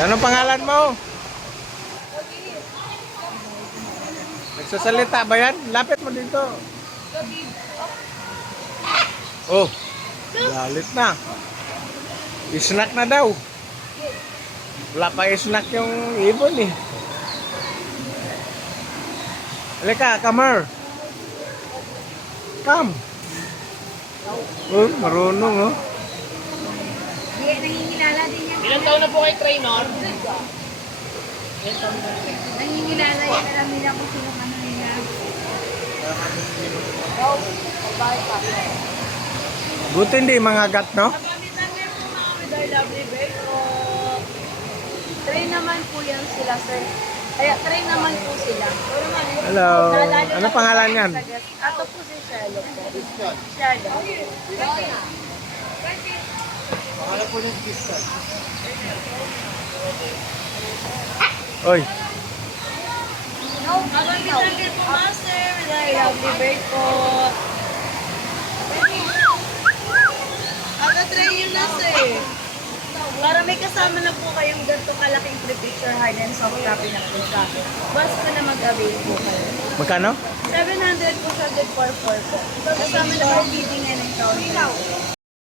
Anong pangalan mo? Nagsasalita ba yan? Lapit mo dito. Oh, galit na. Snack na daw. Wala pa snack yung ibon eh. Halika, come here. Come. Oh, marunong oh. Nangingilala din yan. Ilang taon na po kay trainer? Nangingilala yan. Alam nila kung sino ano nila. Buti hindi mga gat, no? Pagkamitan niya po mga Medar Lovely Bird o train naman po yan sila, sir. Kaya train naman po sila. Hello. Ano pangalan yan? Ato po si Sherlock po. Sherlock. Pangalan po niya Kissan. Oy. Pagkamitan niya po, master. Medar Lovely Bird po. Aga-try yun na, sir. Para may kasama na po kayong ganito kalaking pre-picture hard and soft copy na po siya. Basta na mag-avail po kayo. Magkano? 700 po siya, good for 4 po. Kasama na po bidding and counting.